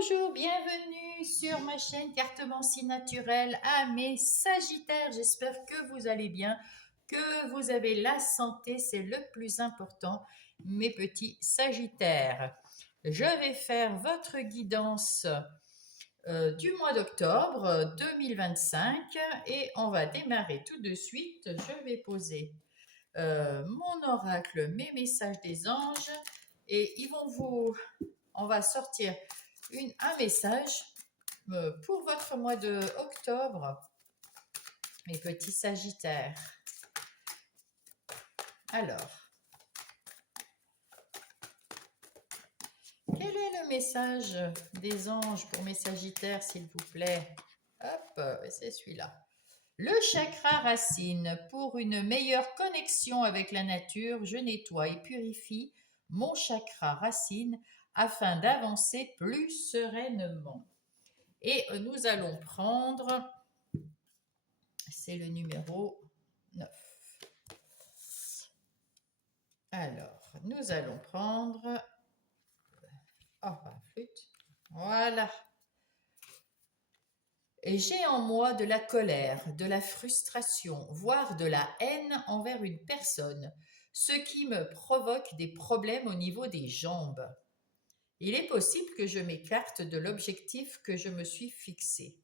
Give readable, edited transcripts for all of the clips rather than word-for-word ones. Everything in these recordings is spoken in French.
Bonjour, bienvenue sur ma chaîne Cartomancie naturelle à mes Sagittaires. J'espère que vous allez bien, que vous avez la santé, c'est le plus important, mes petits Sagittaires. Je vais faire votre guidance du mois d'octobre 2025 et on va démarrer tout de suite. Je vais poser mon oracle, mes messages des anges et on va sortir un message pour votre mois de octobre, mes petits Sagittaires. Alors, quel est le message des anges pour mes Sagittaires, s'il vous plaît? Hop, c'est celui-là. Le chakra racine. Pour une meilleure connexion avec la nature, je nettoie et purifie mon chakra racine afin d'avancer plus sereinement. Et nous allons prendre, c'est le numéro 9. Alors, nous allons prendre, flûte, voilà. Et j'ai en moi de la colère, de la frustration, voire de la haine envers une personne, ce qui me provoque des problèmes au niveau des jambes. Il est possible que je m'écarte de l'objectif que je me suis fixé.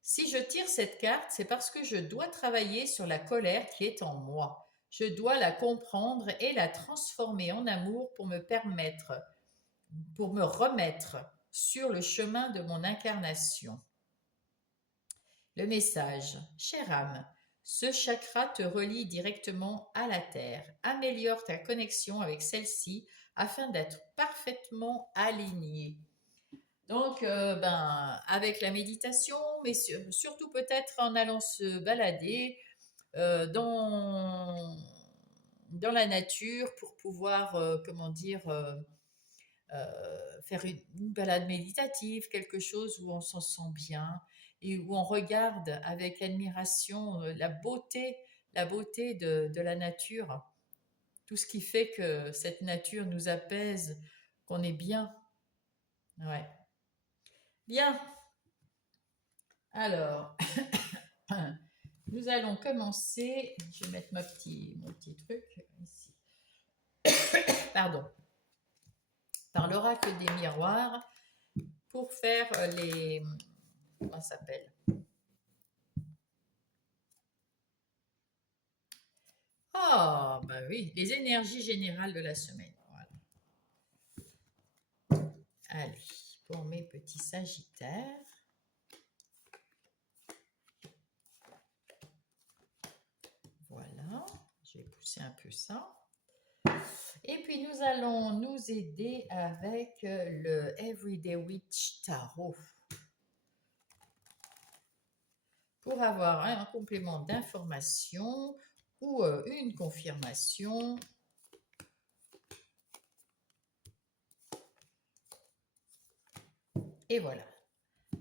Si je tire cette carte, c'est parce que je dois travailler sur la colère qui est en moi. Je dois la comprendre et la transformer en amour pour me remettre sur le chemin de mon incarnation. Le message, chère âme, ce chakra te relie directement à la terre. Améliore ta connexion avec celle-ci afin d'être parfaitement aligné. Donc, avec la méditation, mais surtout peut-être en allant se balader dans la nature pour pouvoir, faire une balade méditative, quelque chose où on s'en sent bien et où on regarde avec admiration la beauté de la nature, tout ce qui fait que cette nature nous apaise, qu'on est bien. Ouais. Bien. Alors, nous allons commencer. Je vais mettre mon petit truc ici. Pardon. Par l'oracle des miroirs pour faire les. Comment ça s'appelle? Ah, bah oui, les énergies générales de la semaine. Voilà. Allez, pour mes petits Sagittaires. Voilà, je vais pousser un peu ça. Et puis nous allons nous aider avec le Everyday Witch Tarot pour avoir un complément d'information ou une confirmation. Et voilà.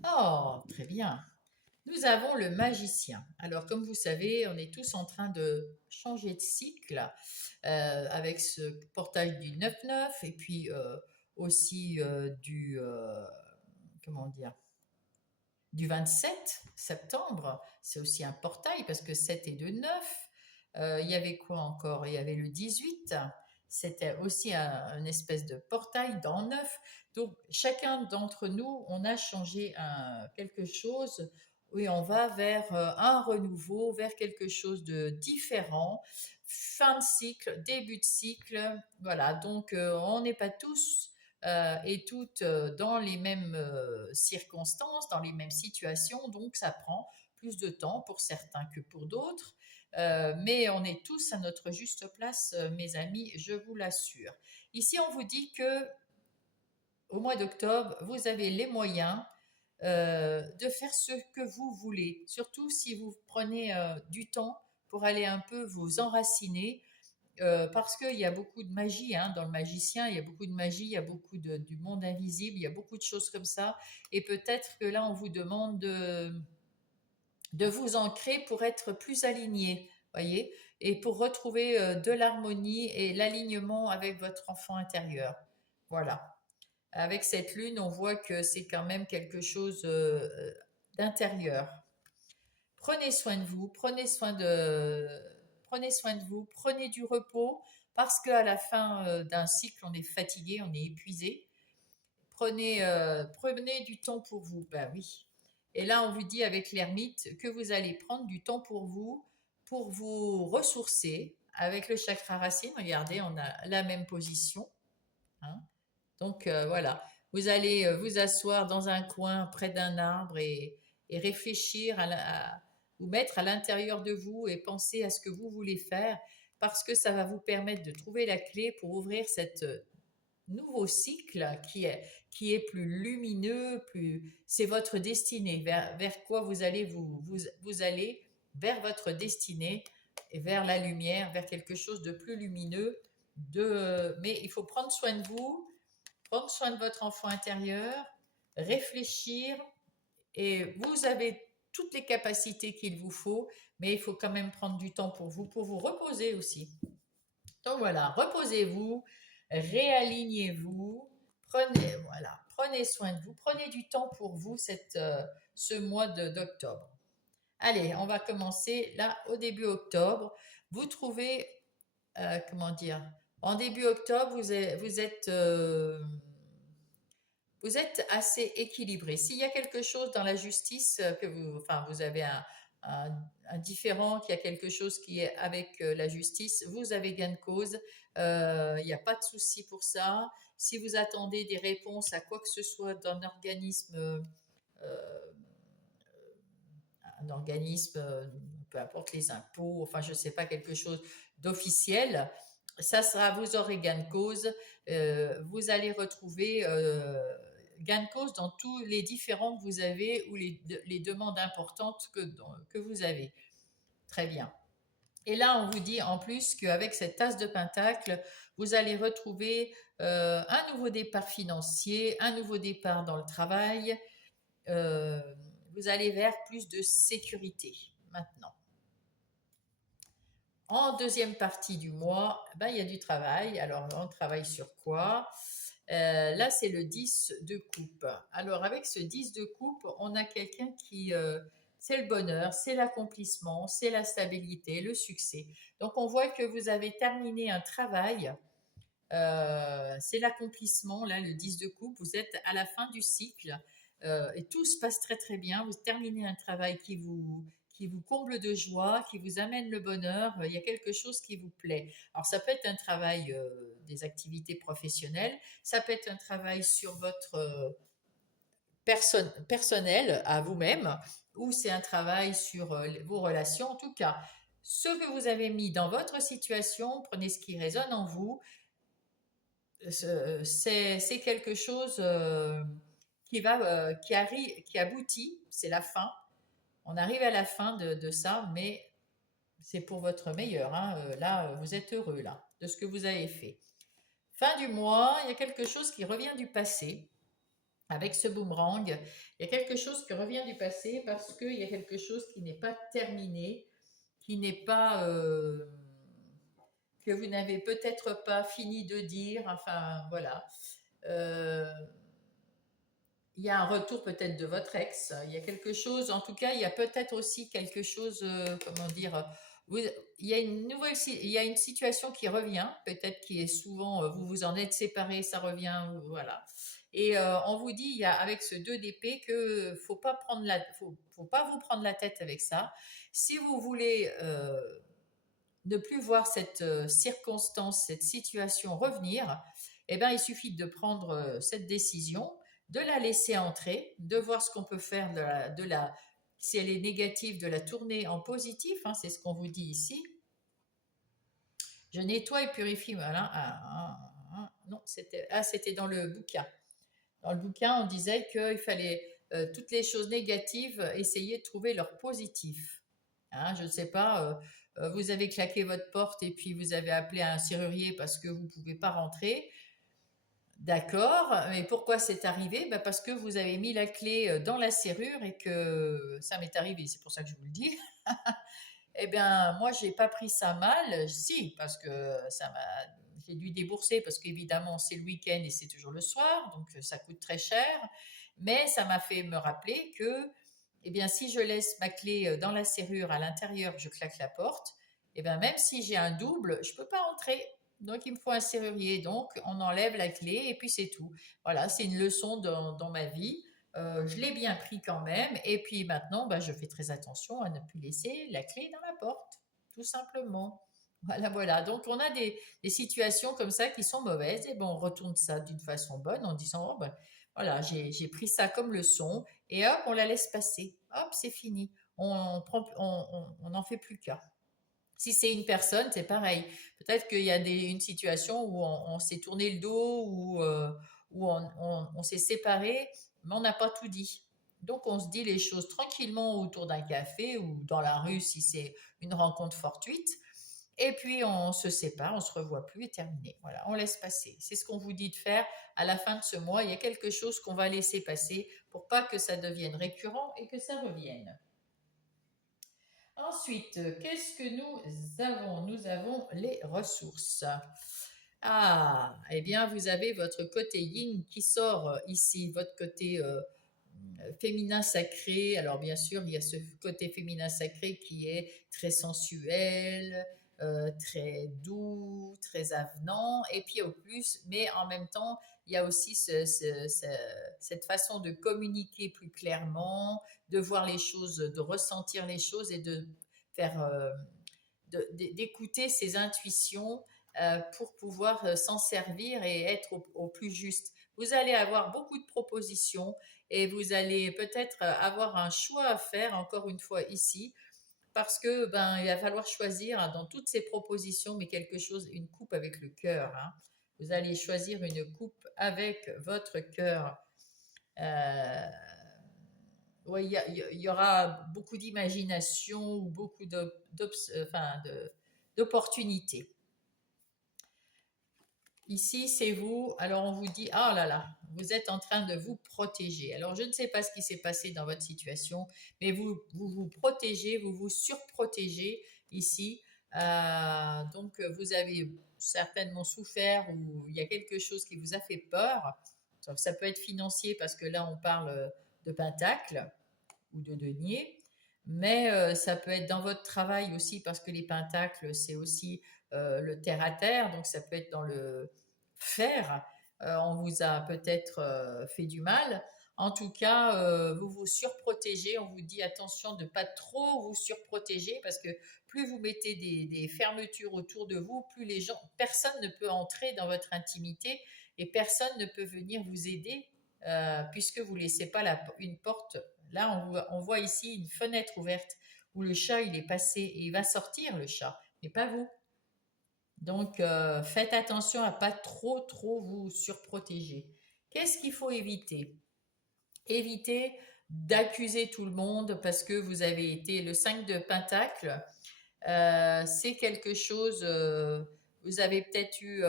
Oh, très bien. Nous avons le magicien. Alors, comme vous savez, on est tous en train de changer de cycle avec ce portage du 9-9 et puis aussi du 27 septembre. C'est aussi un portail parce que 7 et 2, 9. Il y avait quoi encore? Il y avait le 18. C'était aussi une espèce de portail dans 9. Donc, chacun d'entre nous, on a changé quelque chose et on va vers un renouveau, vers quelque chose de différent. Fin de cycle, début de cycle. Voilà, donc on n'est pas tous et toutes dans les mêmes circonstances, dans les mêmes situations, donc ça prend plus de temps pour certains que pour d'autres. Mais on est tous à notre juste place, mes amis, je vous l'assure. Ici, on vous dit que au mois d'octobre, vous avez les moyens de faire ce que vous voulez, surtout si vous prenez du temps pour aller un peu vous enraciner, parce qu'il y a beaucoup de magie dans le magicien, il y a beaucoup de magie, il y a beaucoup du monde invisible, il y a beaucoup de choses comme ça, et peut-être que là, on vous demande de vous ancrer pour être plus aligné, voyez, et pour retrouver de l'harmonie et l'alignement avec votre enfant intérieur. Voilà. Avec cette lune, on voit que c'est quand même quelque chose d'intérieur. Prenez soin de vous, prenez soin de vous, prenez du repos, parce qu'à la fin d'un cycle, on est fatigué, on est épuisé. Prenez du temps pour vous. Ben oui. Et là, on vous dit avec l'ermite que vous allez prendre du temps pour vous ressourcer. Avec le chakra racine, regardez, on a la même position, hein. Donc voilà, vous allez vous asseoir dans un coin près d'un arbre et réfléchir vous mettre à l'intérieur de vous et penser à ce que vous voulez faire parce que ça va vous permettre de trouver la clé pour ouvrir cette nouveau cycle qui est plus lumineux, c'est votre destinée, vers quoi vous allez vous allez vers votre destinée et vers la lumière, vers quelque chose de plus lumineux. Mais il faut prendre soin de vous, prendre soin de votre enfant intérieur, réfléchir et vous avez toutes les capacités qu'il vous faut, mais il faut quand même prendre du temps pour vous reposer aussi. Donc voilà, reposez-vous, réalignez-vous, prenez soin de vous, prenez du temps pour vous ce mois d'octobre. Allez, on va commencer là au début octobre. Vous trouvez, comment dire, en début octobre, vous êtes assez équilibré. S'il y a quelque chose dans la justice vous avez un différent, qu'il y a quelque chose qui est avec la justice, vous avez gain de cause. Il n'y a pas de souci pour ça. Si vous attendez des réponses à quoi que ce soit un organisme, peu importe les impôts, enfin je ne sais pas, quelque chose d'officiel, vous aurez gain de cause. Vous allez retrouver gain de cause dans tous les différents que vous avez ou les demandes importantes que vous avez. Très bien. Et là, on vous dit en plus qu'avec cette tasse de pentacle, vous allez retrouver un nouveau départ financier, un nouveau départ dans le travail. Euh, vous allez vers plus de sécurité maintenant. En deuxième partie du mois, ben, il y a du travail. Alors, on travaille sur quoi? Là, c'est le 10 de coupe. Alors, avec ce 10 de coupe, on a quelqu'un c'est le bonheur, c'est l'accomplissement, c'est la stabilité, le succès. Donc, on voit que vous avez terminé un travail. C'est l'accomplissement, là, le 10 de coupe. Vous êtes à la fin du cycle et tout se passe très, très bien. Vous terminez un travail qui vous comble de joie, qui vous amène le bonheur, il y a quelque chose qui vous plaît. Alors ça peut être un travail, des activités professionnelles, ça peut être un travail sur votre personnel à vous-même, ou c'est un travail sur vos relations. En tout cas, ce que vous avez mis dans votre situation, prenez ce qui résonne en vous, c'est quelque chose qui aboutit, c'est la fin. On arrive à la fin de ça, mais c'est pour votre meilleur, hein. Là, vous êtes heureux là, de ce que vous avez fait. Fin du mois, il y a quelque chose qui revient du passé. Avec ce boomerang, il y a quelque chose qui revient du passé parce qu'il y a quelque chose qui n'est pas terminé, qui n'est pas que vous n'avez peut-être pas fini de dire. Enfin, voilà. Euh, il y a un retour peut-être de votre ex, il y a quelque chose, en tout cas, il y a peut-être aussi quelque chose, comment dire, il y a il y a une situation qui revient, peut-être qui est souvent, vous vous en êtes séparés, ça revient, voilà. Et on vous dit, il y a avec ce 2 d'épée que faut pas vous prendre la tête avec ça. Si vous voulez ne plus voir cette circonstance, cette situation revenir, eh ben, il suffit de prendre cette décision, de la laisser entrer, de voir ce qu'on peut faire si elle est négative, de la tourner en positif, hein, c'est ce qu'on vous dit ici. Je nettoie et purifie. Voilà. Non, c'était dans le bouquin. Dans le bouquin, on disait qu'il fallait toutes les choses négatives, essayer de trouver leur positif. Hein, je ne sais pas, vous avez claqué votre porte et puis vous avez appelé un serrurier parce que vous ne pouvez pas rentrer. D'accord, mais pourquoi c'est arrivé? Ben parce que vous avez mis la clé dans la serrure et que ça m'est arrivé, c'est pour ça que je vous le dis. Eh bien, moi, j'ai pas pris ça mal, si, parce que j'ai dû débourser parce qu'évidemment c'est le week-end et c'est toujours le soir, donc ça coûte très cher. Mais ça m'a fait me rappeler que, eh bien, si je laisse ma clé dans la serrure à l'intérieur, je claque la porte, eh bien, même si j'ai un double, je ne peux pas entrer. Donc, il me faut un serrurier. Donc, on enlève la clé et puis c'est tout. Voilà, c'est une leçon dans ma vie. Je l'ai bien pris quand même. Et puis maintenant, bah, je fais très attention à ne plus laisser la clé dans la porte, tout simplement. Voilà, voilà. Donc, on a des situations comme ça qui sont mauvaises. Et bon, on retourne ça d'une façon bonne en disant, oh, ben, voilà, j'ai pris ça comme leçon. Et hop, on la laisse passer. Hop, c'est fini. On n'en fait plus qu'un. Si c'est une personne, c'est pareil. Peut-être qu'il y a une situation où on s'est tourné le dos, où on s'est séparé, mais on n'a pas tout dit. Donc on se dit les choses tranquillement autour d'un café ou dans la rue si c'est une rencontre fortuite. Et puis on se sépare, on se revoit plus et terminé. Voilà, on laisse passer. C'est ce qu'on vous dit de faire à la fin de ce mois. Il y a quelque chose qu'on va laisser passer pour pas que ça devienne récurrent et que ça revienne. Ensuite, qu'est-ce que nous avons? Nous avons les ressources. Ah, eh bien, vous avez votre côté yin qui sort ici, votre côté féminin sacré. Alors, bien sûr, il y a ce côté féminin sacré qui est très sensuel, très doux, très avenant. Et puis, au plus, mais en même temps, il y a aussi cette façon de communiquer plus clairement, de voir les choses, de ressentir les choses et de faire, d'écouter ses intuitions pour pouvoir s'en servir et être au plus juste. Vous allez avoir beaucoup de propositions et vous allez peut-être avoir un choix à faire, encore une fois ici, parce que ben il va falloir choisir dans toutes ces propositions, mais quelque chose, une coupe avec le cœur. Hein. Vous allez choisir une coupe avec votre cœur. Euh, ouais, il y aura beaucoup d'imagination ou beaucoup d'opportunités. Ici, c'est vous. Alors, on vous dit, ah là là, vous êtes en train de vous protéger. Alors, je ne sais pas ce qui s'est passé dans votre situation, mais vous protégez, vous vous surprotégez ici. Donc, vous avez certainement souffert ou il y a quelque chose qui vous a fait peur. Ça peut être financier parce que là, on parle de pentacle ou de denier. Mais ça peut être dans votre travail aussi parce que les pentacles, c'est aussi le terre à terre. Donc, ça peut être dans le faire. On vous a peut-être fait du mal. En tout cas, vous vous surprotégez. On vous dit attention de ne pas trop vous surprotéger parce que plus vous mettez des fermetures autour de vous, plus les gens, personne ne peut entrer dans votre intimité et personne ne peut venir vous aider puisque vous ne laissez pas une porte. Là, on voit ici une fenêtre ouverte où le chat il est passé et il va sortir le chat, mais pas vous. Donc, faites attention à pas trop vous surprotéger. Qu'est-ce qu'il faut éviter? Évitez d'accuser tout le monde parce que vous avez été le 5 de Pentacle. C'est quelque chose, vous avez peut-être eu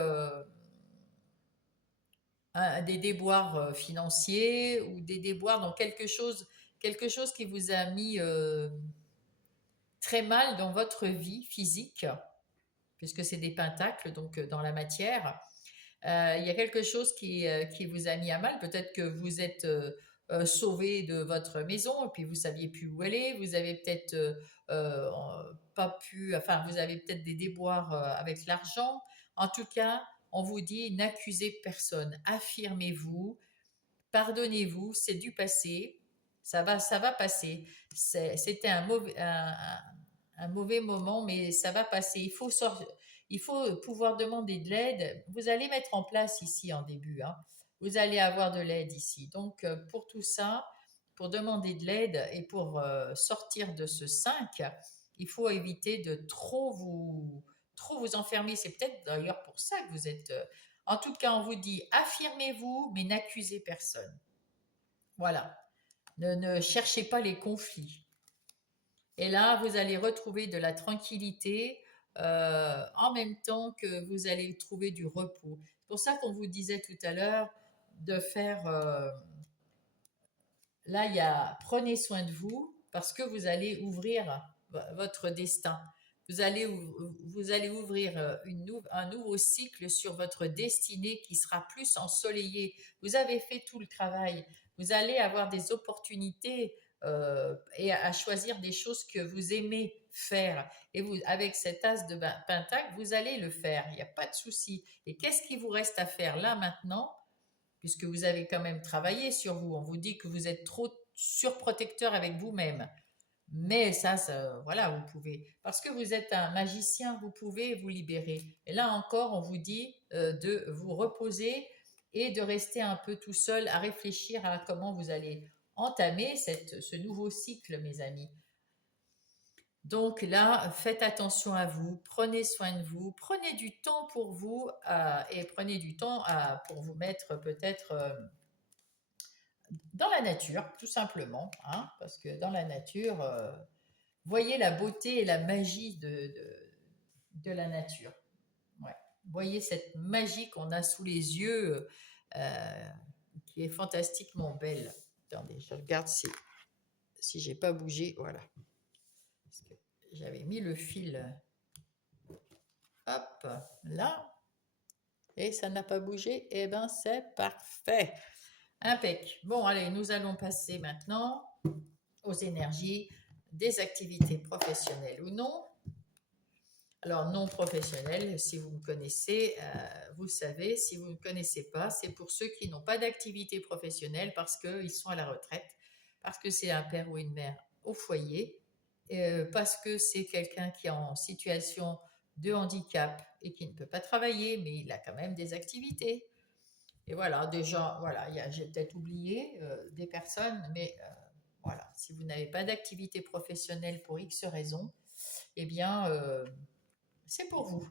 des déboires financiers ou des déboires dans quelque chose qui vous a mis très mal dans votre vie physique, puisque c'est des pentacles, donc dans la matière. Il y a quelque chose qui vous a mis à mal. Peut-être que vous êtes sauvé de votre maison et puis vous saviez plus où aller. Vous avez peut-être euh, pas pu, enfin, vous avez peut-être des déboires avec l'argent. En tout cas, on vous dit n'accusez personne. Affirmez-vous, pardonnez-vous, c'est du passé. Ça va passer. C'était un mauvais moment, mais ça va passer. Il faut pouvoir demander de l'aide. Vous allez mettre en place ici en début. Hein. Vous allez avoir de l'aide ici. Donc, pour tout ça, pour demander de l'aide et pour sortir de ce 5, il faut éviter de trop vous enfermer. C'est peut-être d'ailleurs pour ça que vous êtes. En tout cas, on vous dit affirmez-vous, mais n'accusez personne. Voilà. Ne cherchez pas les conflits. Et là, vous allez retrouver de la tranquillité en même temps que vous allez trouver du repos. C'est pour ça qu'on vous disait tout à l'heure de faire... là, il y a prenez soin de vous parce que vous allez ouvrir votre destin. vous allez ouvrir un nouveau cycle sur votre destinée qui sera plus ensoleillé. Vous avez fait tout le travail. Vous allez avoir des opportunités et à choisir des choses que vous aimez faire. Et vous, avec cet as de pentacle, vous allez le faire. Il n'y a pas de souci. Et qu'est-ce qui vous reste à faire là maintenant, puisque vous avez quand même travaillé sur vous? On vous dit que vous êtes trop surprotecteur avec vous-même. Mais ça, voilà, vous pouvez. Parce que vous êtes un magicien, vous pouvez vous libérer. Et là encore, on vous dit de vous reposer et de rester un peu tout seul à réfléchir à comment vous allez entamer ce nouveau cycle, mes amis. Donc là, faites attention à vous, prenez soin de vous, prenez du temps pour vous et prenez du temps pour vous mettre peut-être dans la nature, tout simplement, hein, parce que dans la nature, voyez la beauté et la magie de la nature. Ouais. Voyez cette magie qu'on a sous les yeux, euh, qui est fantastiquement belle. Attendez, je regarde si j'ai pas bougé, voilà. Parce que j'avais mis le fil, hop, là, et ça n'a pas bougé. Eh ben, c'est parfait. Impec. Bon, allez, nous allons passer maintenant aux énergies des activités professionnelles ou non. Alors, non professionnelles, si vous me connaissez, vous savez. Si vous ne connaissez pas, c'est pour ceux qui n'ont pas d'activité professionnelle parce qu'ils sont à la retraite, parce que c'est un père ou une mère au foyer, parce que c'est quelqu'un qui est en situation de handicap et qui ne peut pas travailler, mais il a quand même des activités. Et voilà, déjà, voilà, j'ai peut-être oublié des personnes, mais voilà, si vous n'avez pas d'activité professionnelle pour X raisons, eh bien, c'est pour vous,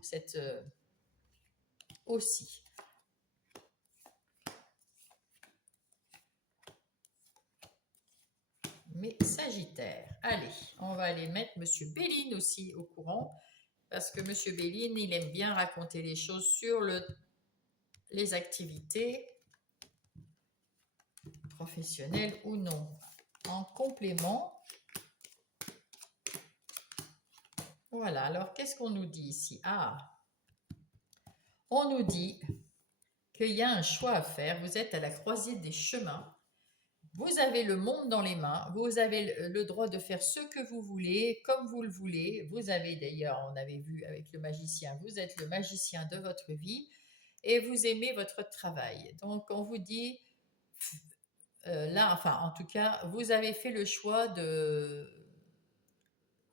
aussi. Mais Sagittaire, allez, on va aller mettre Monsieur Béline aussi au courant, parce que Monsieur Béline, il aime bien raconter les choses sur les activités professionnelles ou non. En complément, voilà, alors qu'est-ce qu'on nous dit ici? On nous dit qu'il y a un choix à faire, vous êtes à la croisée des chemins, vous avez le monde dans les mains, vous avez le droit de faire ce que vous voulez, comme vous le voulez, vous avez d'ailleurs, on avait vu avec le magicien, vous êtes le magicien de votre vie et vous aimez votre travail. Donc on vous dit, là, enfin en tout cas, vous avez fait le choix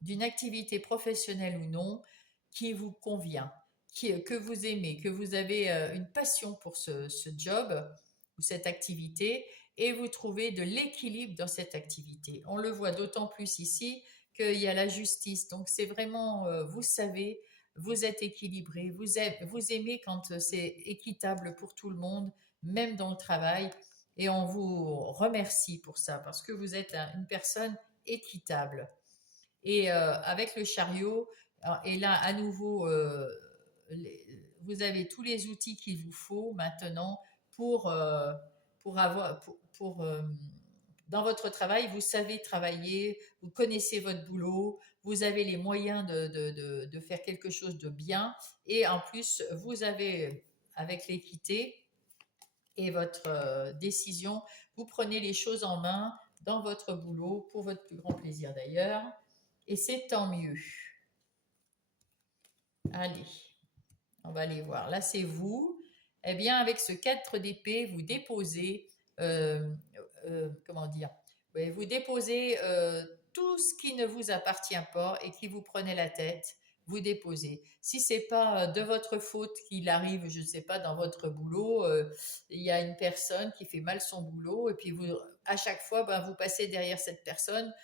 d'une activité professionnelle ou non qui vous convient, que vous aimez, que vous avez une passion pour ce job ou cette activité et vous trouvez de l'équilibre dans cette activité. On le voit d'autant plus ici qu'il y a la justice. Donc c'est vraiment, vous savez, vous êtes équilibré, vous aimez quand c'est équitable pour tout le monde, même dans le travail. Et on vous remercie pour ça parce que vous êtes une personne équitable. Et avec le chariot, et là à nouveau, vous avez tous les outils qu'il vous faut maintenant pour, dans votre travail, vous savez travailler, vous connaissez votre boulot, vous avez les moyens de faire quelque chose de bien et en plus, vous avez, avec l'équité et votre décision, vous prenez les choses en main dans votre boulot pour votre plus grand plaisir d'ailleurs et c'est tant mieux. Allez, on va aller voir. Là, c'est vous. Eh bien, avec ce 4 d'épée, vous déposez, comment dire, oui, vous déposez tout ce qui ne vous appartient pas et qui vous prenait la tête. Vous déposez. Si c'est pas de votre faute qu'il arrive, je ne sais pas, dans votre boulot, il y a une personne qui fait mal son boulot et puis vous, à chaque fois, ben, vous passez derrière cette personne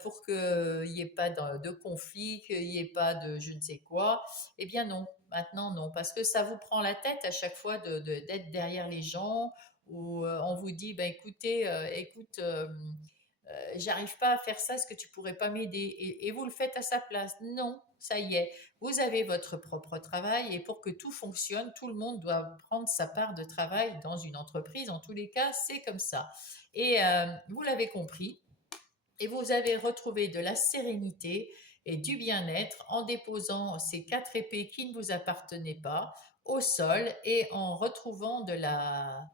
pour qu'il n'y ait pas de conflit, qu'il n'y ait pas de je ne sais quoi. Eh bien non, maintenant non, parce que ça vous prend la tête à chaque fois d'être derrière les gens où on vous dit, ben, écoutez, écoute, j'arrive pas à faire ça, est-ce que tu pourrais pas m'aider et vous le faites à sa place. Non, ça y est, vous avez votre propre travail et pour que tout fonctionne, tout le monde doit prendre sa part de travail dans une entreprise. En tous les cas, c'est comme ça. Et vous l'avez compris, et vous avez retrouvé de la sérénité et du bien-être en déposant ces 4 épées qui ne vous appartenaient pas au sol et en retrouvant de la...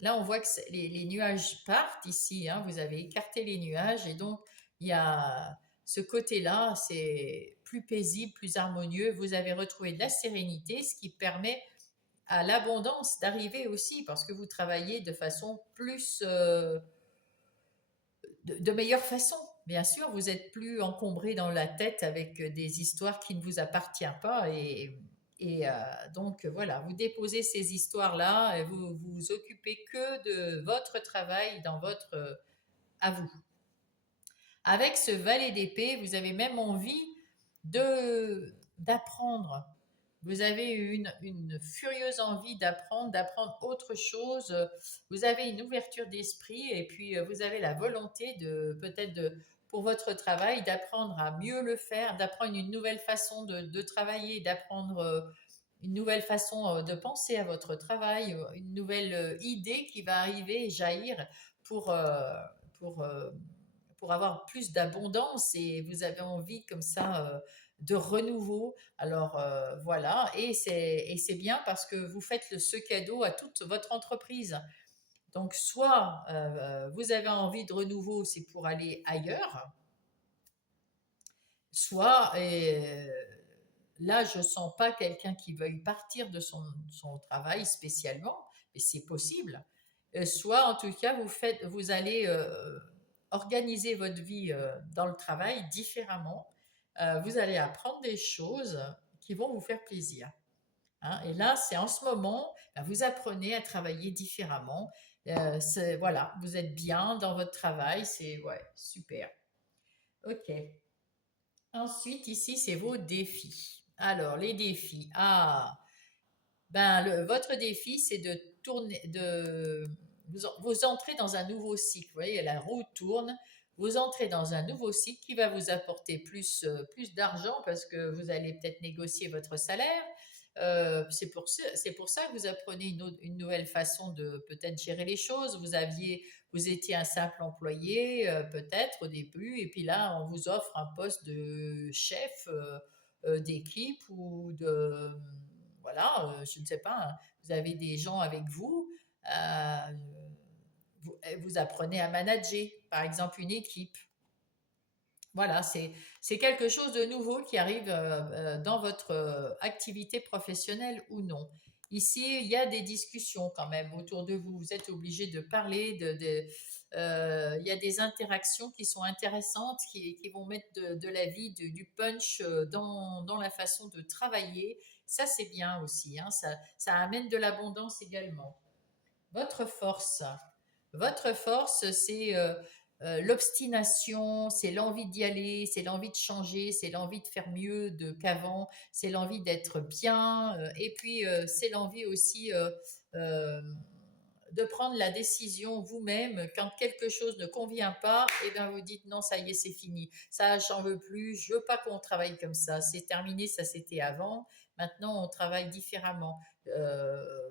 Là, on voit que les nuages partent ici, hein, vous avez écarté les nuages et donc il y a ce côté-là, c'est plus paisible, plus harmonieux. Vous avez retrouvé de la sérénité, ce qui permet à l'abondance d'arriver aussi parce que vous travaillez de façon plus, de meilleure façon. Bien sûr, vous êtes plus encombré dans la tête avec des histoires qui ne vous appartiennent pas et donc voilà, vous déposez ces histoires-là et vous vous occupez que de votre travail dans votre à vous. Avec ce valet d'épée, vous avez même envie de d'apprendre. Vous avez une furieuse envie d'apprendre, d'apprendre autre chose. Vous avez une ouverture d'esprit et puis vous avez la volonté de peut-être pour votre travail d'apprendre à mieux le faire, d'apprendre une nouvelle façon de travailler, d'apprendre une nouvelle façon de penser à votre travail, une nouvelle idée qui va arriver et jaillir pour, euh, pour, euh, pour avoir plus d'abondance et vous avez envie comme ça de renouveau. Alors voilà, et c'est bien parce que vous faites ce cadeau à toute votre entreprise. Donc soit vous avez envie de renouveau, c'est pour aller ailleurs, soit là je sens pas quelqu'un qui veuille partir de son travail spécialement, mais c'est possible. Soit en tout cas vous allez organiser votre vie dans le travail différemment. Vous allez apprendre des choses qui vont vous faire plaisir, hein. Et là, c'est en ce moment, ben, vous apprenez à travailler différemment. Voilà, vous êtes bien dans votre travail, c'est ouais, super. Ok. Ensuite, ici, c'est vos défis. Alors, les défis. Ah, ben, votre défi, c'est de tourner, vous entrez dans un nouveau cycle. Vous voyez, la roue tourne. Vous entrez dans un nouveau cycle qui va vous apporter plus d'argent parce que vous allez peut-être négocier votre salaire. C'est pour ça que vous apprenez une nouvelle façon de peut-être gérer les choses. Vous étiez un simple employé peut-être au début, et puis là, on vous offre un poste de chef d'équipe ou de voilà, je ne sais pas, hein, vous avez des gens avec vous, euh, vous apprenez à manager, par exemple, une équipe. Voilà, c'est quelque chose de nouveau qui arrive dans votre activité professionnelle ou non. Ici, il y a des discussions quand même autour de vous. Vous êtes obligé de parler, il y a des interactions qui sont intéressantes, qui vont mettre de la vie, du punch dans la façon de travailler. Ça, c'est bien aussi, hein. Ça amène de l'abondance également. Votre force. Votre force, c'est l'obstination, c'est l'envie d'y aller, c'est l'envie de changer, c'est l'envie de faire mieux qu'avant, c'est l'envie d'être bien, et puis c'est l'envie aussi euh, de prendre la décision vous-même quand quelque chose ne convient pas, et bien vous dites non, ça y est, c'est fini, ça, j'en veux plus, je veux pas qu'on travaille comme ça, c'est terminé, ça c'était avant, maintenant on travaille différemment. Euh,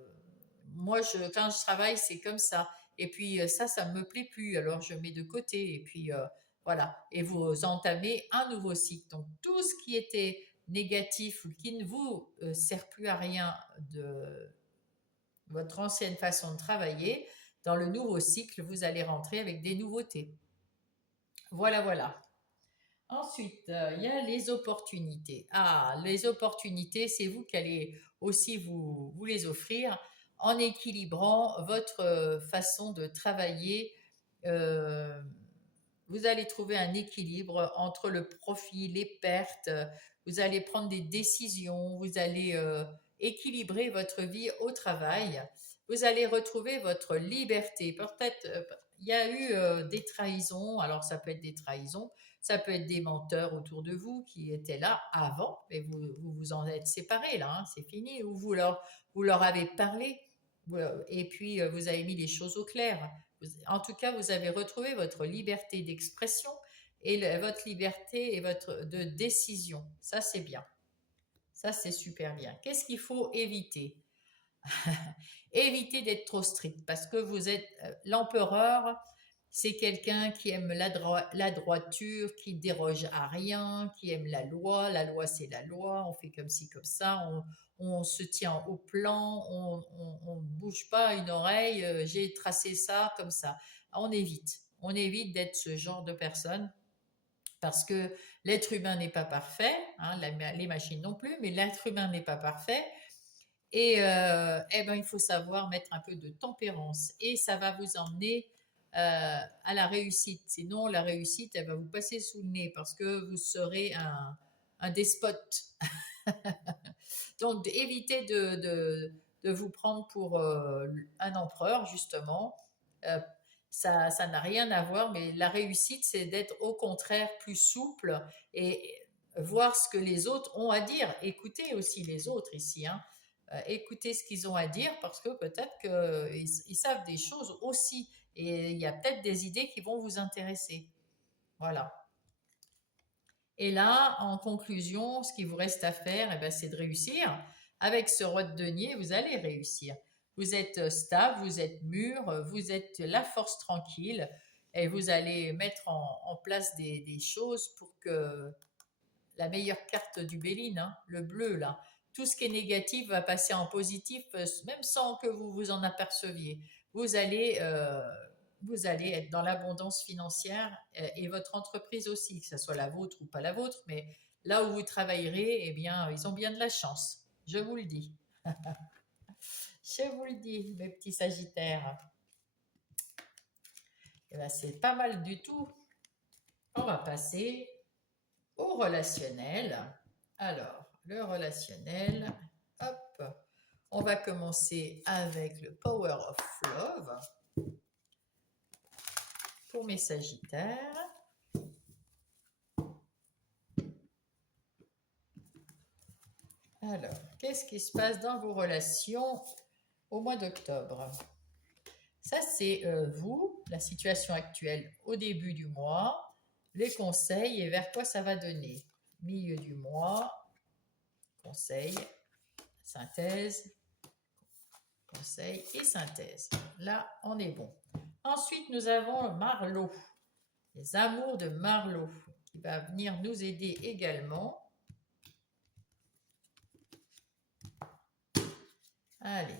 Moi, quand je travaille, c'est comme ça. Et puis ça ne me plaît plus, alors je mets de côté. Et puis voilà. Et vous entamez un nouveau cycle. Donc tout ce qui était négatif ou qui ne vous sert plus à rien de votre ancienne façon de travailler, dans le nouveau cycle, vous allez rentrer avec des nouveautés. Voilà, voilà. Ensuite, il y a les opportunités. Ah, les opportunités, c'est vous qui allez aussi vous les offrir en équilibrant votre façon de travailler. Euh, Vous allez trouver un équilibre entre le profit, les pertes. Vous allez prendre des décisions. Vous allez équilibrer votre vie au travail. Vous allez retrouver votre liberté. Peut-être, il y a eu des trahisons. Alors, ça peut être des trahisons. Ça peut être des menteurs autour de vous qui étaient là avant, mais vous en êtes séparés là, hein, c'est fini. Ou vous leur avez parlé et puis vous avez mis les choses au clair. En tout cas, vous avez retrouvé votre liberté d'expression et votre liberté et votre de décision. Ça, c'est bien. Ça, c'est super bien. Qu'est-ce qu'il faut éviter? Évitez d'être trop strict parce que vous êtes l'empereur. C'est quelqu'un qui aime la droiture, qui déroge à rien, qui aime la loi. La loi, c'est la loi. On fait comme ci, comme ça. On se tient au plan. On ne bouge pas une oreille. J'ai tracé ça comme ça. On évite. On évite d'être ce genre de personne parce que l'être humain n'est pas parfait. Hein, les machines non plus, mais l'être humain n'est pas parfait. Et eh ben, il faut savoir mettre un peu de tempérance et ça va vous emmener à la réussite. Sinon, la réussite, elle va vous passer sous le nez parce que vous serez un despote. Donc, évitez de vous prendre pour un empereur, justement. Euh, ça n'a rien à voir, mais la réussite, c'est d'être au contraire plus souple et voir ce que les autres ont à dire. Écoutez aussi les autres ici, hein. Écoutez ce qu'ils ont à dire parce que peut-être qu'ils savent des choses aussi et il y a peut-être des idées qui vont vous intéresser. Voilà. Et là, en conclusion, ce qu'il vous reste à faire, eh ben, c'est de réussir. Avec ce roi de denier, vous allez réussir. Vous êtes stable, vous êtes mûr, vous êtes la force tranquille et vous allez mettre en place des choses pour que la meilleure carte du Béline, hein, le bleu là, tout ce qui est négatif va passer en positif, même sans que vous vous en aperceviez. Vous allez, euh, vous allez être dans l'abondance financière et votre entreprise aussi, que ce soit la vôtre ou pas la vôtre, mais là où vous travaillerez, eh bien, ils ont bien de la chance. Je vous le dis. Je vous le dis, mes petits sagittaires. Eh ben, c'est pas mal du tout. On va passer au relationnel. Alors, le relationnel, hop, on va commencer avec le Power of Love pour mes sagittaires. Alors, qu'est-ce qui se passe dans vos relations au mois d'octobre? Ça, c'est vous, la situation actuelle au début du mois, les conseils et vers quoi ça va donner. Milieu du mois, conseil, synthèse, conseil et synthèse. Là, on est bon. Ensuite, nous avons Marlot, les amours de Marlot, qui va venir nous aider également. Allez.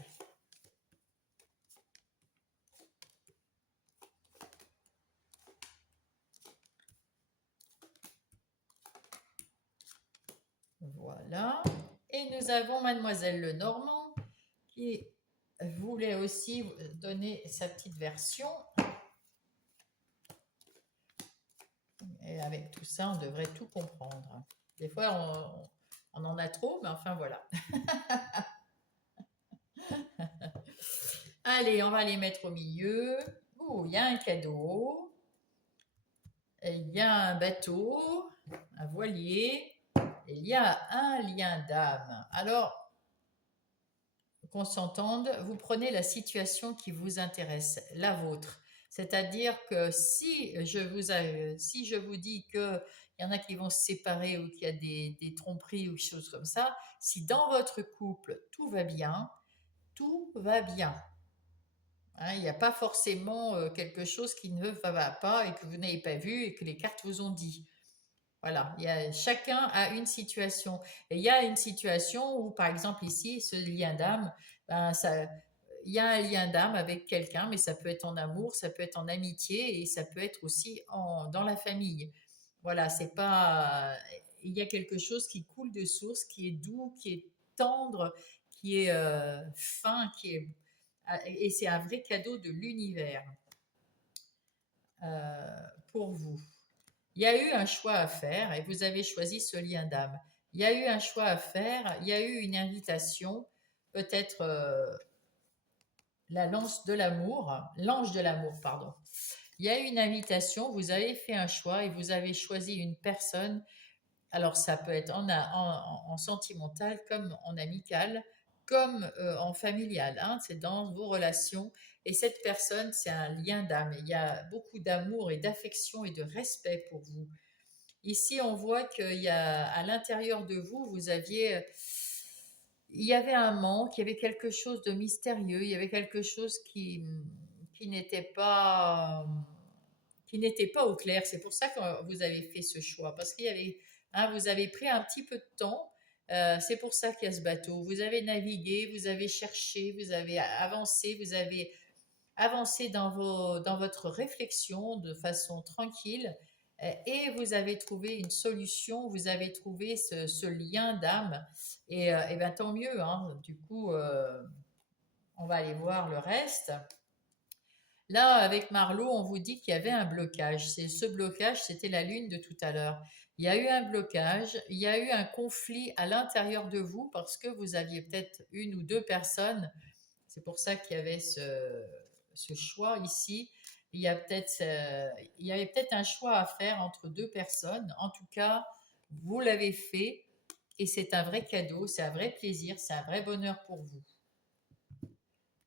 Voilà. Et nous avons Mademoiselle Lenormand qui voulait aussi donner sa petite version. Et avec tout ça, on devrait tout comprendre. Des fois, on en a trop, mais enfin voilà. Allez, on va les mettre au milieu. Oh, il y a un cadeau. Il y a un bateau, un voilier. Il y a un lien d'âme. Alors, qu'on s'entende, vous prenez la situation qui vous intéresse, la vôtre. C'est-à-dire que si je vous dis qu'il y en a qui vont se séparer ou qu'il y a des tromperies ou des choses comme ça, si dans votre couple tout va bien, tout va bien. Hein, il n'y a pas forcément quelque chose qui ne va pas et que vous n'avez pas vu et que les cartes vous ont dit. Voilà, chacun a une situation. Et il y a une situation où, par exemple, ici, ce lien d'âme, ben, il y a un lien d'âme avec quelqu'un, mais ça peut être en amour, ça peut être en amitié et ça peut être aussi dans la famille. Voilà, c'est pas. Il y a quelque chose qui coule de source, qui est doux, qui est tendre, qui est fin, et c'est un vrai cadeau de l'univers pour vous. Il y a eu un choix à faire et vous avez choisi ce lien d'âme. Il y a eu un choix à faire, il y a eu une invitation, peut-être l'ange de l'amour, pardon. Il y a eu une invitation, vous avez fait un choix et vous avez choisi une personne. Alors ça peut être en sentimental comme en amical, comme en familial. Hein, c'est dans vos relations. Et cette personne, c'est un lien d'âme. Il y a beaucoup d'amour et d'affection et de respect pour vous. Ici, on voit qu'il y a à l'intérieur de vous, il y avait un manque, il y avait quelque chose de mystérieux, il y avait quelque chose qui n'était pas. qui n'était pas au clair. C'est pour ça que vous avez fait ce choix, parce qu'il y avait, vous avez pris un petit peu de temps. C'est pour ça qu'il y a ce bateau. Vous avez navigué, vous avez cherché, vous avez avancé, vous avez avancé dans votre réflexion de façon tranquille et vous avez trouvé une solution, vous avez trouvé ce lien d'âme et ben tant mieux. Du coup, on va aller voir le reste. Là, avec Marlowe, on vous dit qu'il y avait un blocage. Ce blocage, c'était la lune de tout à l'heure. Il y a eu un blocage, il y a eu un conflit à l'intérieur de vous parce que vous aviez peut-être une ou deux personnes. C'est pour ça qu'il y avait ce choix ici. Il y avait peut-être un choix à faire entre deux personnes. En tout cas, vous l'avez fait et c'est un vrai cadeau, c'est un vrai plaisir, c'est un vrai bonheur pour vous.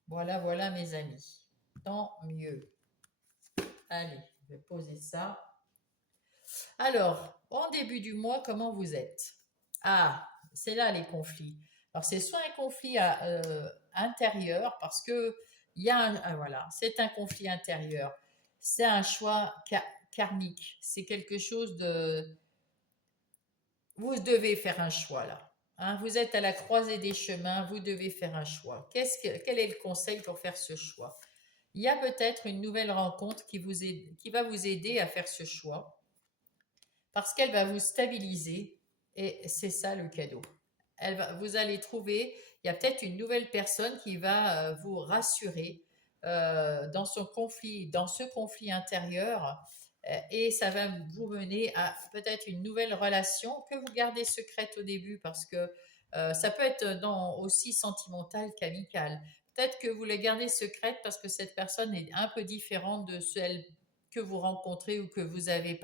Voilà, voilà mes amis. Tant mieux. Allez, je vais poser ça. Alors, en début du mois, comment vous êtes? Ah, c'est là les conflits. Alors, c'est soit un conflit intérieur, parce que il y a voilà, c'est un conflit intérieur. C'est un choix karmique. C'est quelque chose de. Vous devez faire un choix là. Vous êtes à la croisée des chemins, vous devez faire un choix. Quel est le conseil pour faire ce choix? Il y a peut-être une nouvelle rencontre qui va vous aider à faire ce choix parce qu'elle va vous stabiliser et c'est ça le cadeau. Vous allez trouver, il y a peut-être une nouvelle personne qui va vous rassurer dans dans ce conflit intérieur et ça va vous mener à peut-être une nouvelle relation que vous gardez secrète au début parce que ça peut être aussi sentimental qu'amical. Peut-être que vous la gardez secrète parce que cette personne est un peu différente de celle que vous rencontrez ou que vous avez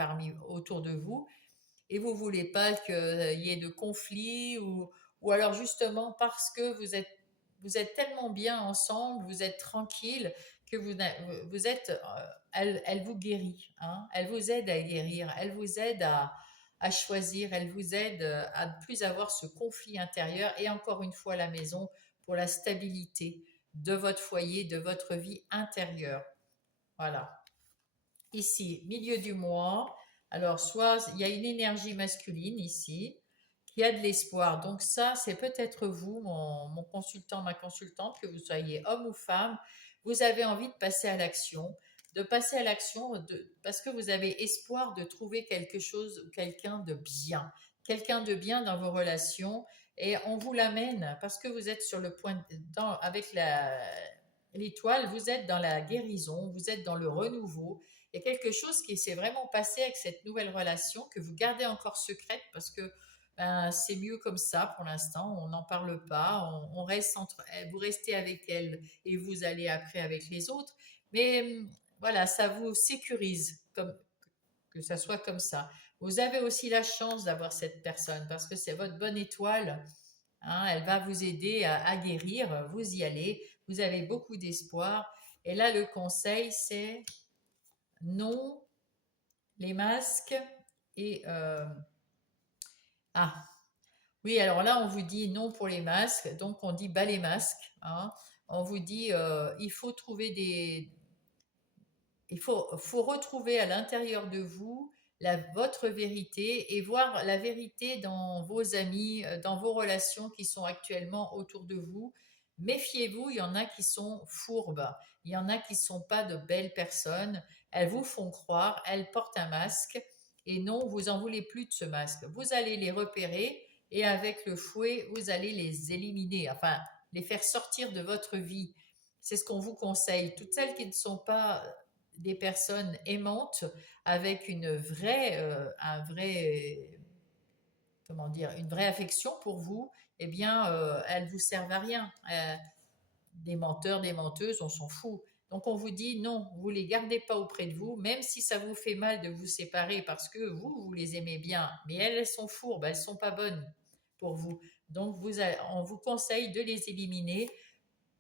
autour de vous et vous voulez pas qu'il y ait de conflits ou alors justement parce que vous êtes tellement bien ensemble, vous êtes tranquille que vous êtes, elle vous guérit, elle vous aide à guérir, elle vous aide à choisir, elle vous aide à ne plus avoir ce conflit intérieur et encore une fois la maison pour la stabilité de votre foyer, de votre vie intérieure. Voilà. Ici, milieu du mois, alors soit il y a une énergie masculine ici, qui a de l'espoir. Donc ça, c'est peut-être vous, mon consultant, ma consultante, que vous soyez homme ou femme, vous avez envie de passer à l'action, parce que vous avez espoir de trouver quelque chose ou quelqu'un de bien dans vos relations, et on vous l'amène parce que vous êtes sur le point, avec l'étoile, vous êtes dans la guérison, vous êtes dans le renouveau. Il y a quelque chose qui s'est vraiment passé avec cette nouvelle relation que vous gardez encore secrète parce que ben, c'est mieux comme ça pour l'instant. On n'en parle pas. On reste vous restez avec elle et vous allez après avec les autres. Mais voilà, ça vous sécurise que ça soit comme ça. Vous avez aussi la chance d'avoir cette personne parce que c'est votre bonne étoile. Elle va vous aider à guérir. Vous y allez. Vous avez beaucoup d'espoir. Et là, le conseil, c'est non, les masques et ah oui, alors là on vous dit non pour les masques, donc on dit bas les masques. On vous dit il faut trouver faut retrouver à l'intérieur de vous votre vérité et voir la vérité dans vos amis, dans vos relations qui sont actuellement autour de vous. Méfiez-vous, il y en a qui sont fourbes, il y en a qui ne sont pas de belles personnes. Elles vous font croire, elles portent un masque et non, vous en voulez plus de ce masque. Vous allez les repérer et avec le fouet, vous allez les éliminer, enfin les faire sortir de votre vie. C'est ce qu'on vous conseille. Toutes celles qui ne sont pas des personnes aimantes avec un vrai, comment dire, une vraie affection pour vous, eh bien, elles vous servent à rien. Des menteurs, des menteuses, on s'en fout. Donc on vous dit non, vous les gardez pas auprès de vous, même si ça vous fait mal de vous séparer parce que vous les aimez bien, mais elles sont fourbes, elles sont pas bonnes pour vous. Donc on vous conseille de les éliminer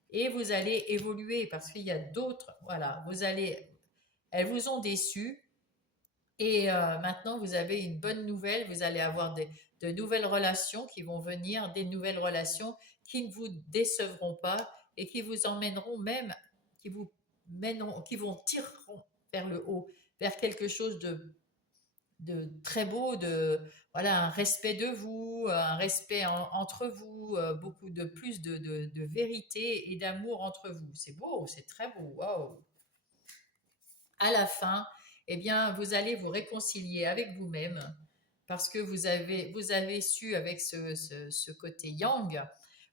et vous allez évoluer parce qu'il y a d'autres, voilà, elles vous ont déçu et maintenant vous avez une bonne nouvelle, vous allez avoir de nouvelles relations qui vont venir, des nouvelles relations qui ne vous décevront pas et qui vous emmèneront même, qui vous mèneront, qui vont tireront vers le haut. vers quelque chose de très beau, voilà, un respect de vous, un respect entre vous, beaucoup de plus de vérité et d'amour entre vous. C'est beau, c'est très beau. Waouh! À la fin, eh bien, vous allez vous réconcilier avec vous-même parce que vous avez su, avec ce côté yang,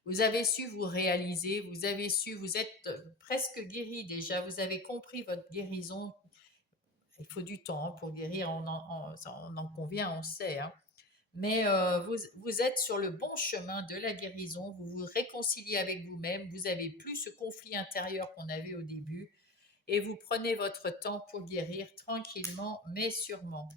vous avez su vous réaliser, vous avez su, vous êtes presque guéri déjà, vous avez compris votre guérison. Il faut du temps pour guérir, on en convient, on sait, hein. Mais vous êtes sur le bon chemin de la guérison, vous vous réconciliez avec vous-même, vous n'avez plus ce conflit intérieur qu'on avait au début, et vous prenez votre temps pour guérir tranquillement mais sûrement.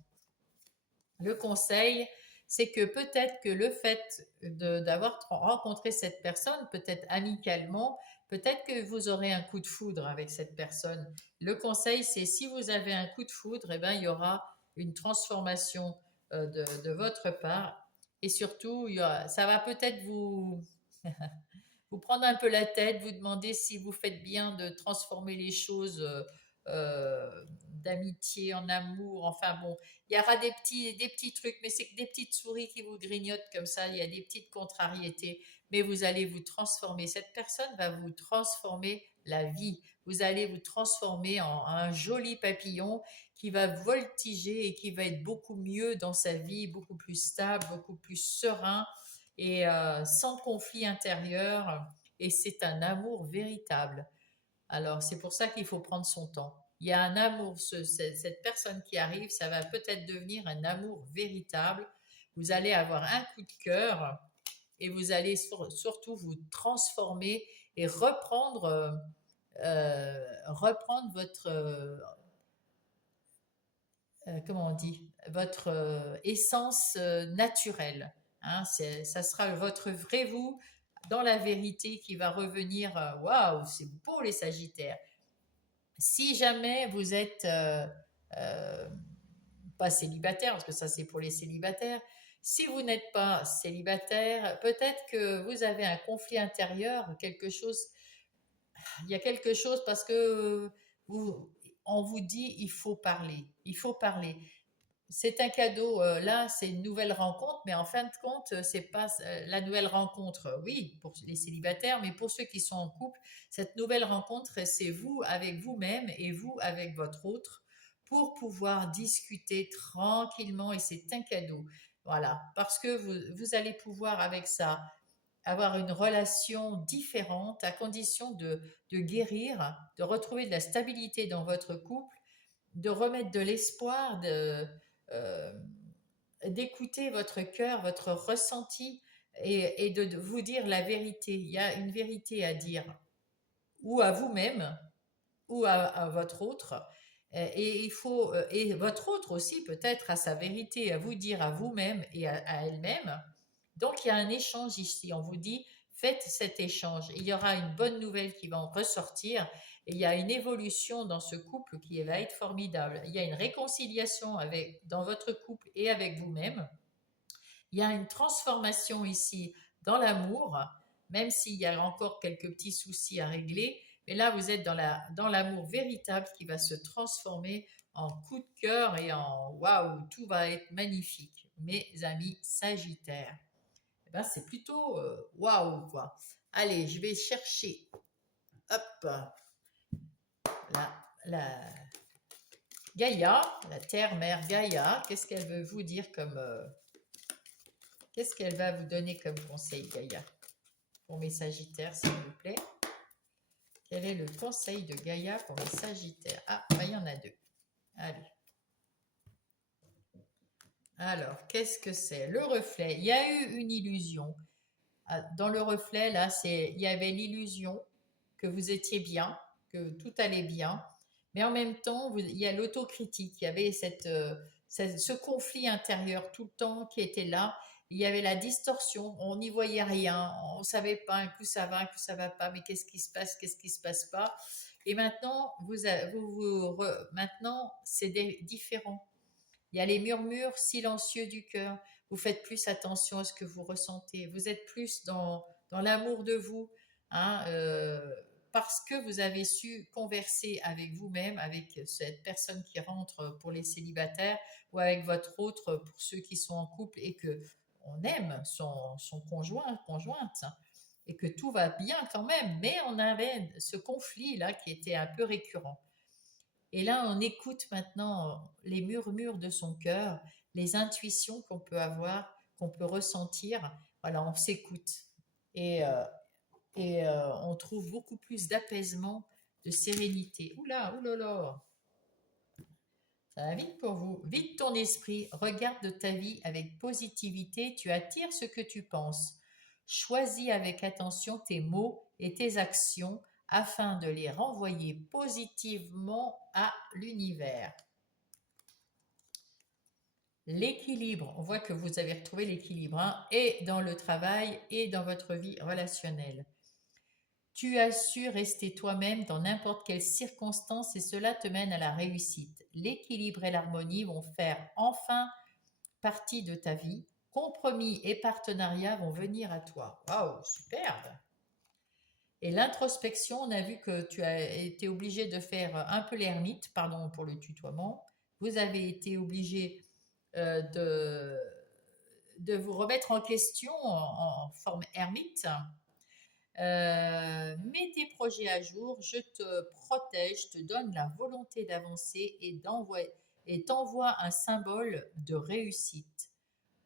Le conseil, c'est que peut-être que le fait d'avoir rencontré cette personne, peut-être amicalement, peut-être que vous aurez un coup de foudre avec cette personne. Le conseil, c'est si vous avez un coup de foudre, eh ben, il y aura une transformation de votre part. Et surtout, ça va peut-être vous prendre un peu la tête, vous demander si vous faites bien de transformer les choses d'amitié en amour. Enfin bon, il y aura des petits trucs, mais c'est que des petites souris qui vous grignotent comme ça. Il y a des petites contrariétés, mais vous allez vous transformer. Cette personne va vous transformer la vie. Vous allez vous transformer en un joli papillon qui va voltiger et qui va être beaucoup mieux dans sa vie, beaucoup plus stable, beaucoup plus serein et sans conflit intérieur. Et c'est un amour véritable. Alors, c'est pour ça qu'il faut prendre son temps. Il y a un amour, cette personne qui arrive, ça va peut-être devenir un amour véritable. Vous allez avoir un coup de cœur et vous allez surtout vous transformer et reprendre votre, comment on dit, votre essence naturelle. Hein, ça sera votre vrai vous dans la vérité qui va revenir. Waouh, c'est beau les Sagittaires. Si jamais vous êtes euh, pas célibataire, parce que ça c'est pour les célibataires, si vous n'êtes pas célibataire, peut-être que vous avez un conflit intérieur, quelque chose, il y a quelque chose parce que vous, on vous dit il faut parler, il faut parler. C'est un cadeau, là, c'est une nouvelle rencontre, mais en fin de compte, c'est pas la nouvelle rencontre, oui, pour les célibataires, mais pour ceux qui sont en couple, cette nouvelle rencontre, c'est vous avec vous-même et vous avec votre autre pour pouvoir discuter tranquillement et c'est un cadeau. Voilà, parce que vous allez pouvoir avec ça avoir une relation différente à condition de guérir, de retrouver de la stabilité dans votre couple, de remettre de l'espoir, euh, d'écouter votre cœur, votre ressenti et de vous dire la vérité. Il y a une vérité à dire, ou à vous-même, ou à votre autre. Et il faut, et votre autre aussi peut-être a sa vérité à vous dire à vous-même et à elle-même. Donc il y a un échange ici. On vous dit, faites cet échange. Il y aura une bonne nouvelle qui va en ressortir. Et il y a une évolution dans ce couple qui va être formidable. Il y a une réconciliation dans votre couple et avec vous-même. Il y a une transformation ici dans l'amour, même s'il y a encore quelques petits soucis à régler. Mais là, vous êtes dans l'amour véritable qui va se transformer en coup de cœur et en waouh, tout va être magnifique. Mes amis Sagittaires. Eh ben, c'est plutôt waouh, quoi. Allez, je vais chercher. Hop, la Gaïa, la terre-mère Gaïa. Qu'est-ce qu'elle veut vous dire comme. Qu'est-ce qu'elle va vous donner comme conseil, Gaïa, pour mes Sagittaires, s'il vous plaît? Quel est le conseil de Gaïa pour mes Sagittaires? Ah, bah, il y en a deux. Allez. Alors, qu'est-ce que c'est? Le reflet. Il y a eu une illusion. Dans le reflet, là, il y avait l'illusion que vous étiez bien, que tout allait bien, mais en même temps, il y a l'autocritique. Il y avait ce conflit intérieur tout le temps qui était là. Il y avait la distorsion, on n'y voyait rien, on ne savait pas un coup ça va, un coup ça va pas, mais qu'est-ce qui se passe, qu'est-ce qui se passe pas. Et maintenant, maintenant c'est différent. Il y a les murmures silencieux du cœur. Vous faites plus attention à ce que vous ressentez. Vous êtes plus dans l'amour de vous. Hein, parce que vous avez su converser avec vous-même, avec cette personne qui rentre pour les célibataires ou avec votre autre pour ceux qui sont en couple et que on aime son conjoint, conjointe et que tout va bien quand même, mais on avait ce conflit-là qui était un peu récurrent. Et là, on écoute maintenant les murmures de son cœur, les intuitions qu'on peut avoir, qu'on peut ressentir. Voilà, on s'écoute. Et, euh, on trouve beaucoup plus d'apaisement, de sérénité. Oula, oulala, ça va vite pour vous. Vite ton esprit, regarde ta vie avec positivité, tu attires ce que tu penses. Choisis avec attention tes mots et tes actions afin de les renvoyer positivement à l'univers. L'équilibre, on voit que vous avez retrouvé l'équilibre, hein, et dans le travail et dans votre vie relationnelle. Tu as su rester toi-même dans n'importe quelle circonstance et cela te mène à la réussite. L'équilibre et l'harmonie vont faire enfin partie de ta vie. Compromis et partenariat vont venir à toi. Waouh, superbe! Et l'introspection, on a vu que tu as été obligé de faire un peu l'ermite, pardon pour le tutoiement. Vous avez été obligé euh, de, de vous remettre en question en forme ermite. Mets tes projets à jour, je te protège, te donne la volonté d'avancer et t'envoie un symbole de réussite.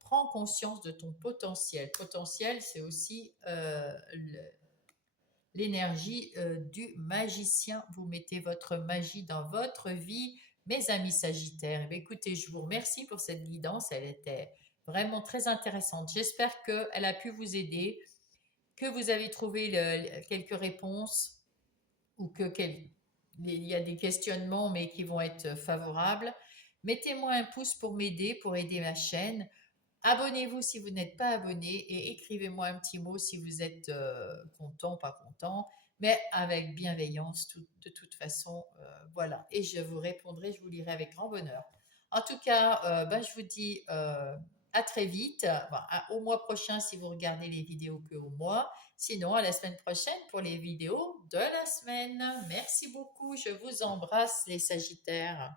Prends conscience de ton potentiel. Potentiel, c'est aussi l'énergie du magicien. Vous mettez votre magie dans votre vie, mes amis Sagittaires. Eh bien, écoutez, je vous remercie pour cette guidance. Elle était vraiment très intéressante. J'espère qu'elle a pu vous aider, que vous avez trouvé quelques réponses ou il y a des questionnements, mais qui vont être favorables. Mettez-moi un pouce pour m'aider, pour aider ma chaîne. Abonnez-vous si vous n'êtes pas abonné et écrivez-moi un petit mot si vous êtes content, pas content, mais avec bienveillance de toute façon. Voilà, et je vous répondrai, je vous lirai avec grand bonheur. En tout cas, je vous dis à très vite, au mois prochain si vous regardez les vidéos que au mois, sinon à la semaine prochaine pour les vidéos de la semaine. Merci beaucoup, je vous embrasse les Sagittaires.